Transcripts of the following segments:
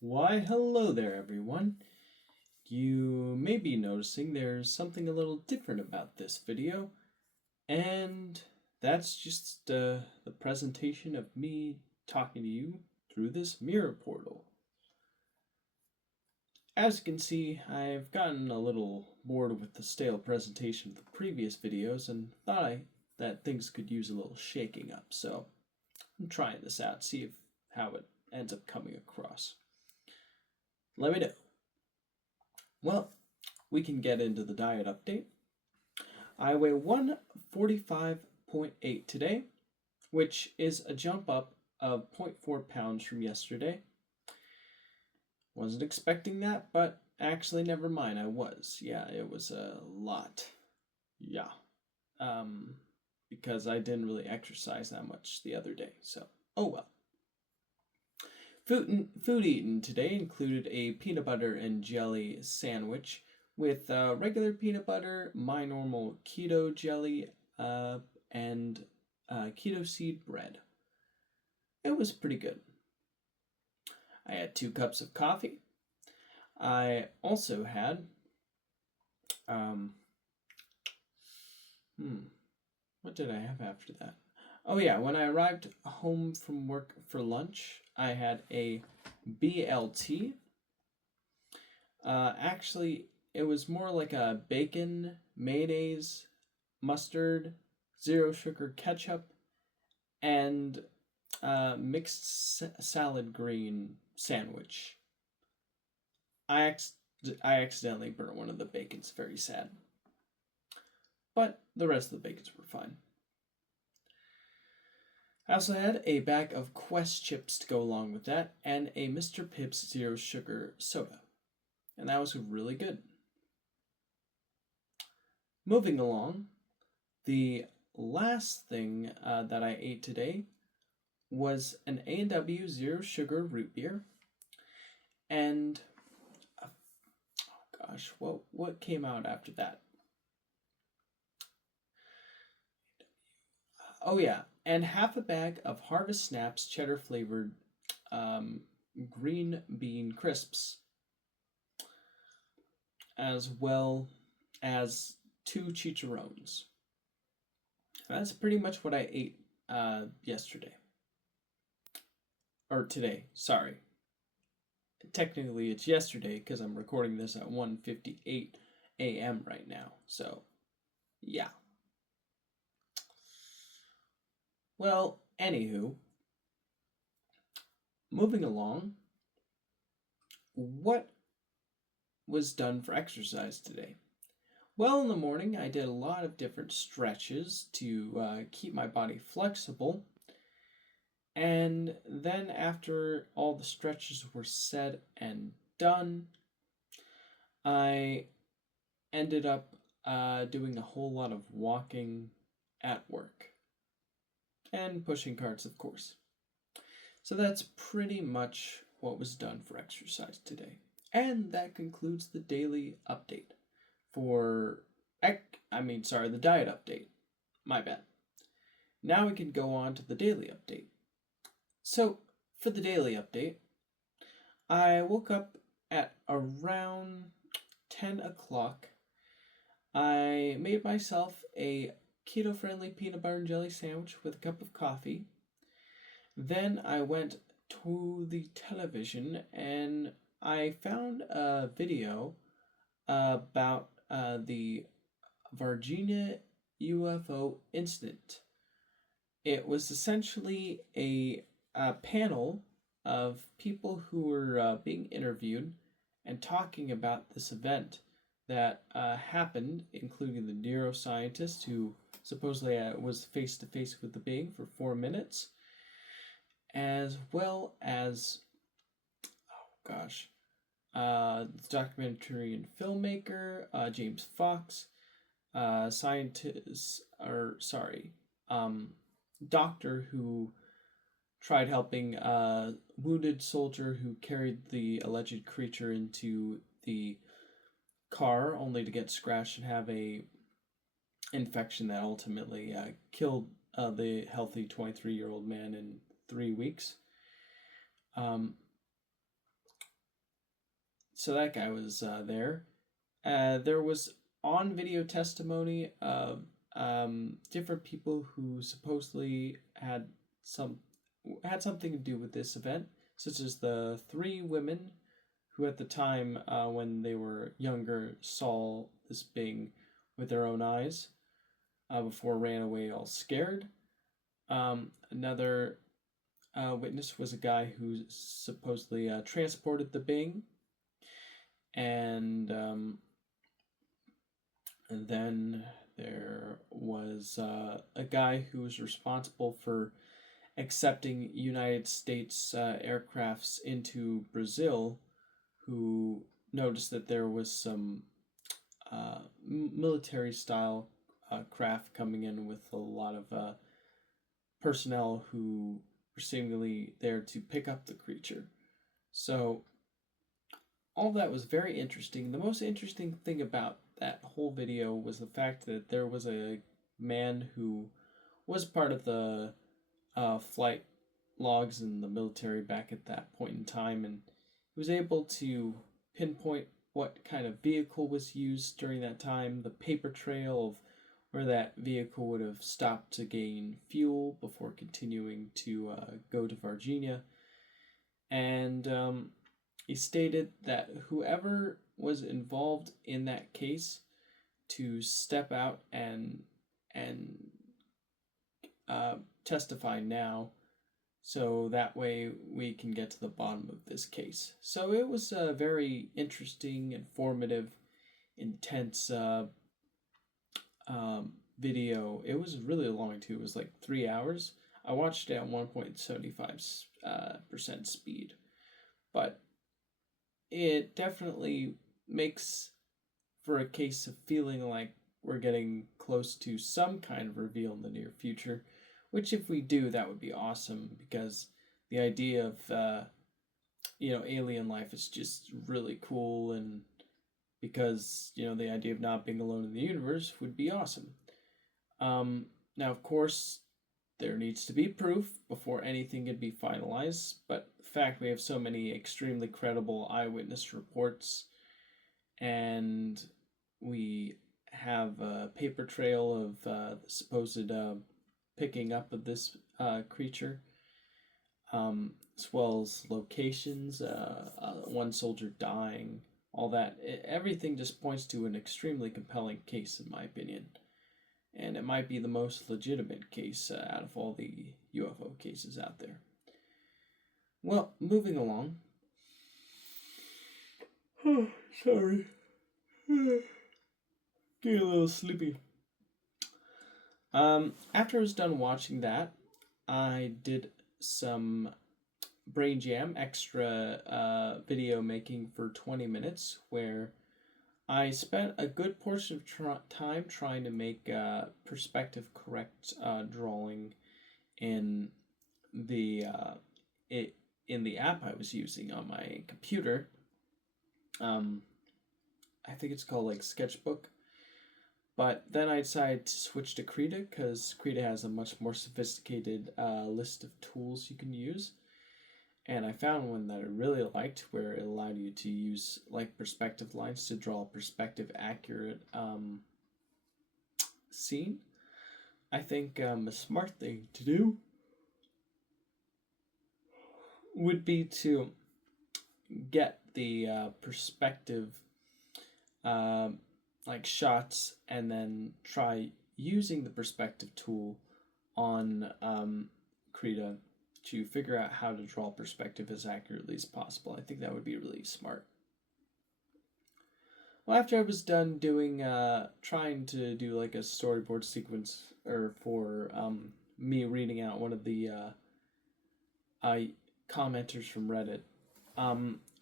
Why, hello there, everyone. You may be noticing there's something a little different about this video, and that's just the presentation of me talking to you through this mirror portal. As you can see, I've gotten a little bored with the stale presentation of the previous videos and thought that things could use a little shaking up, so I'm trying this out, see how it ends up coming across. Let me know. Well, we can get into the diet update. I weigh 145.8 today, which is a jump up of 0.4 pounds from yesterday. Wasn't expecting that, but actually, never mind, I was. Yeah, it was a lot. Yeah. Because I didn't really exercise that much the other day, so oh well. Food eaten today included a peanut butter and jelly sandwich with regular peanut butter, my normal keto jelly, and keto seed bread. It was pretty good. I had 2 cups of coffee. I also had, what did I have after that? Oh yeah, when I arrived home from work for lunch, I had a BLT. Actually, it was more like a bacon, mayonnaise, mustard, zero sugar ketchup, and mixed salad green sandwich. I accidentally burnt one of the bacons. Very sad. But the rest of the bacons were fine. I also had a bag of Quest chips to go along with that, and a Mr. Pibb's Zero Sugar soda. And that was really good. Moving along, the last thing that I ate today was an A&W Zero Sugar root beer, and oh gosh, what came out after that? Oh yeah, and half a bag of Harvest Snaps cheddar flavored green bean crisps, as well as 2 chicharrones. That's pretty much what I ate yesterday. Or today, sorry. Technically, it's yesterday because I'm recording this at 1:58 a.m. right now. So, yeah. Well, anywho, moving along, what was done for exercise today? Well, in the morning, I did a lot of different stretches to keep my body flexible. And then, after all the stretches were said and done, I ended up doing a whole lot of walking at work and pushing carts, of course. So that's pretty much what was done for exercise today. And that concludes the daily update for, the diet update. My bad. Now we can go on to the daily update. So, for the daily update, I woke up at around 10 o'clock. I made myself a keto-friendly peanut butter and jelly sandwich with a cup of coffee. Then I went to the television and I found a video about the Virginia UFO incident. It was essentially a panel of people who were being interviewed and talking about this event that happened, including the neuroscientist who supposedly was face to face with the being for 4 minutes, as well as, documentary and filmmaker James Fox, doctor who tried helping a wounded soldier who carried the alleged creature into the car only to get scratched and have a infection that ultimately killed the healthy 23-year-old man in 3 weeks. so that guy was there. There was on video testimony of different people who supposedly some had something to do with this event, such as the three women who at the time when they were younger saw this being with their own eyes before ran away all scared. Another witness was a guy who supposedly transported the Bing, and then there was a guy who was responsible for accepting United States aircrafts into Brazil, who noticed that there was some military style craft coming in with a lot of personnel who were seemingly there to pick up the creature. So all that was very interesting. The most interesting thing about that whole video was the fact that there was a man who was part of the flight logs in the military back at that point in time, and he was able to pinpoint what kind of vehicle was used during that time, the paper trail of where that vehicle would have stopped to gain fuel before continuing to go to Virginia. And he stated that whoever was involved in that case to step out and testify now, so that way we can get to the bottom of this case. So it was a very interesting, informative, intense video. It was really long too. It was like 3 hours. I watched it at 1.75% speed, but it definitely makes for a case of feeling like we're getting close to some kind of reveal in the near future, which if we do, that would be awesome, because the idea of alien life is just really cool, and because the idea of not being alone in the universe would be awesome. Now, of course, there needs to be proof before anything can be finalized, but the fact we have so many extremely credible eyewitness reports, and we have a paper trail of the supposed picking up of this creature, as well as locations, one soldier dying, all that. Everything just points to an extremely compelling case, in my opinion. And it might be the most legitimate case out of all the UFO cases out there. Well, moving along. Sorry. Getting a little sleepy. After I was done watching that, I did some Brain Jam extra video making for 20 minutes, where I spent a good portion of time trying to make perspective correct drawing in the in the app I was using on my computer. I think it's called like Sketchbook. But then I decided to switch to Krita, because Krita has a much more sophisticated list of tools you can use. And I found one that I really liked, where it allowed you to use like perspective lines to draw a perspective accurate scene. I think a smart thing to do would be to get the perspective like shots, and then try using the perspective tool on Krita to figure out how to draw perspective as accurately as possible. I think that would be really smart. Well, after I was done doing, trying to do like a storyboard sequence, or for me reading out one of the commenters from Reddit,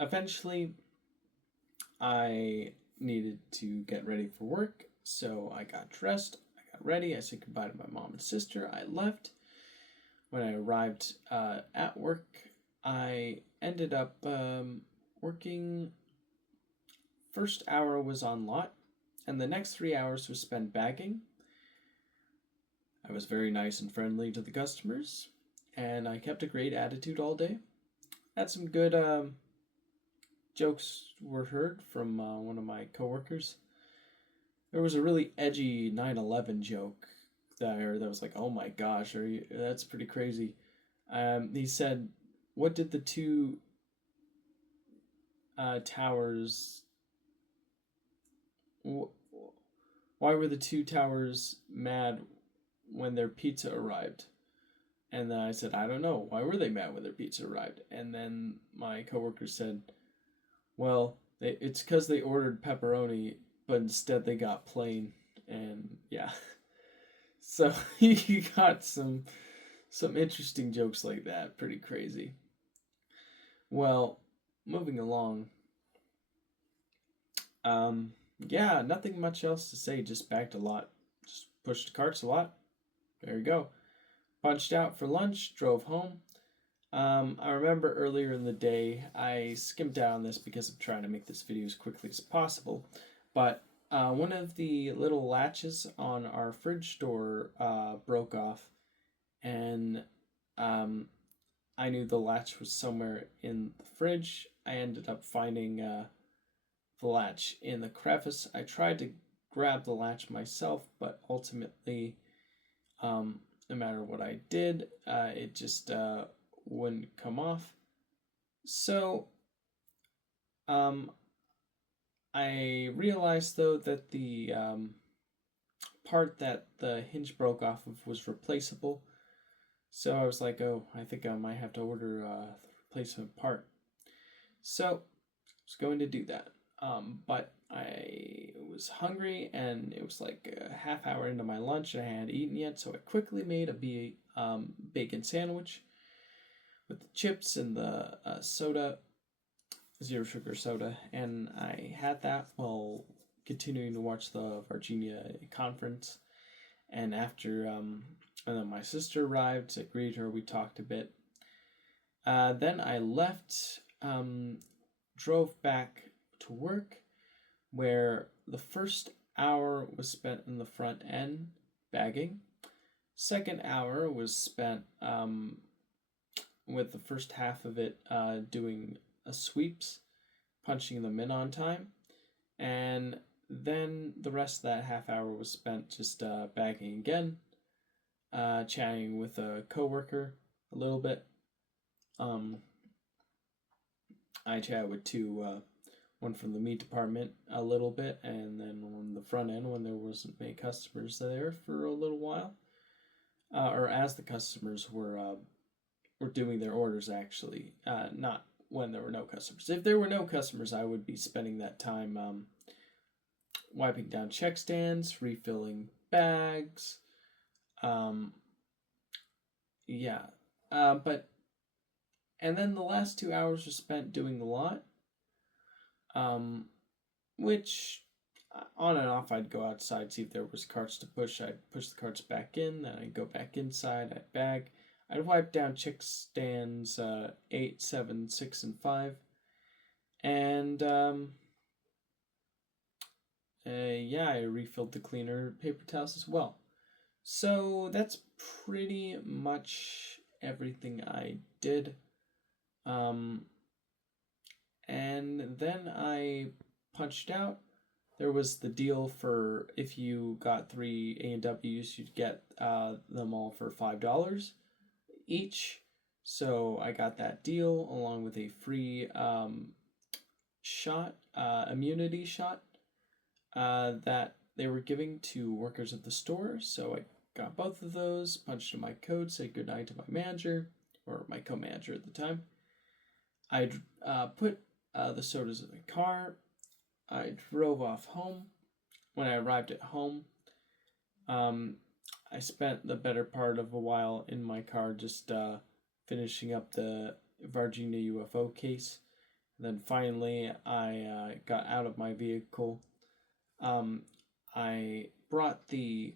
eventually I needed to get ready for work, so I got dressed, I got ready, I said goodbye to my mom and sister, I left. When I arrived at work, I ended up working. First hour was on lot, and the next 3 hours was spent bagging. I was very nice and friendly to the customers, and I kept a great attitude all day. Had some good jokes were heard from one of my coworkers. There was a really edgy 9/11 joke that I heard that was like, "Oh my gosh, that's pretty crazy." He said, "What did the two towers? Why were the two towers mad when their pizza arrived?" And then I said, "I don't know. Why were they mad when their pizza arrived?" And then my coworker said, "Well, it's because they ordered pepperoni, but instead they got plain." And yeah, so you got some interesting jokes like that. Pretty crazy. Well, moving along. Yeah, nothing much else to say. Just backed a lot. Just pushed carts a lot. There you go. Punched out for lunch. Drove home. I remember earlier in the day, I skimmed down this because I'm trying to make this video as quickly as possible. But one of the little latches on our fridge door broke off, and I knew the latch was somewhere in the fridge. I ended up finding the latch in the crevice. I tried to grab the latch myself, but ultimately, no matter what I did, it just wouldn't come off. So, I realized though that the part that the hinge broke off of was replaceable. So I was like, oh, I think I might have to order the replacement part. So I was going to do that. But I was hungry and it was like a half hour into my lunch and I hadn't eaten yet. So I quickly made a bacon sandwich with the chips and the soda, zero sugar soda. And I had that while continuing to watch the Virginia conference. And after, and then my sister arrived. I greeted her. We talked a bit. Then I left, drove back to work, where the first hour was spent in the front end bagging. Second hour was spent with the first half of it doing sweeps, punching them in on time, and then the rest of that half hour was spent just bagging again, chatting with a coworker a little bit. I chatted with one from the meat department a little bit, and then on the front end when there wasn't many customers there for a little while, or as the customers were doing their orders actually, not when there were no customers. If there were no customers, I would be spending that time wiping down check stands, refilling bags, yeah, but and then the last 2 hours were spent doing the lot, which on and off I'd go outside, see if there was carts to push. I'd push the carts back in, then I'd go back inside, I'd bag. I'd wipe down check stands 8, 7, 6, and 5. And yeah, I refilled the cleaner paper towels as well. So that's pretty much everything I did. And then I punched out. There was the deal for if you got 3 A&Ws, you'd get them all for $5 each. So I got that deal along with a free shot, immunity shot that they were giving to workers at the store. So I got both of those, punched in my code, said goodnight to my manager, or my co-manager at the time. I put the sodas in the car. I drove off home. When I arrived at home, I spent the better part of a while in my car just finishing up the Virginia UFO case. And then finally, I got out of my vehicle. I brought the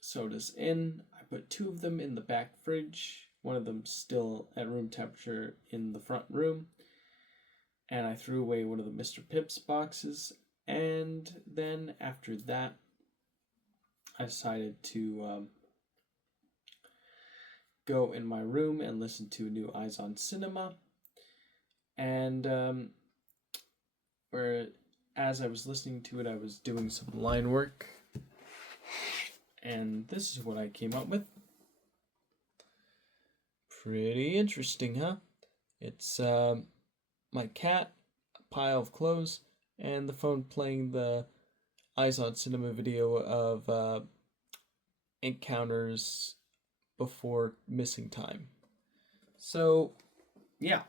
sodas in. I put 2 of them in the back fridge. One of them still at room temperature in the front room. And I threw away one of the Mr. Pips boxes. And then after that, I decided to go in my room and listen to new Eyes on Cinema. And where as I was listening to it, I was doing some line work. And this is what I came up with. Pretty interesting, huh? It's my cat, a pile of clothes, and the phone playing the Eyes on Cinema video of encounters before missing time. So, yeah,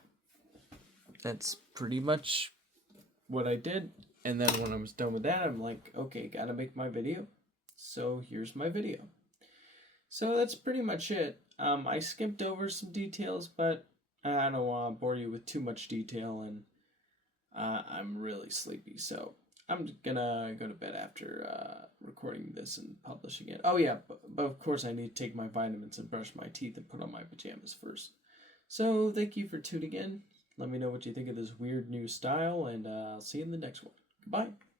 that's pretty much what I did. And then when I was done with that, I'm like, okay, gotta make my video. So here's my video. So that's pretty much it. I skipped over some details, but I don't want to bore you with too much detail, and I'm really sleepy, so I'm gonna go to bed after recording this and publishing it. Oh yeah, but of course I need to take my vitamins and brush my teeth and put on my pajamas first. So thank you for tuning in. Let me know what you think of this weird new style, and I'll see you in the next one. Goodbye.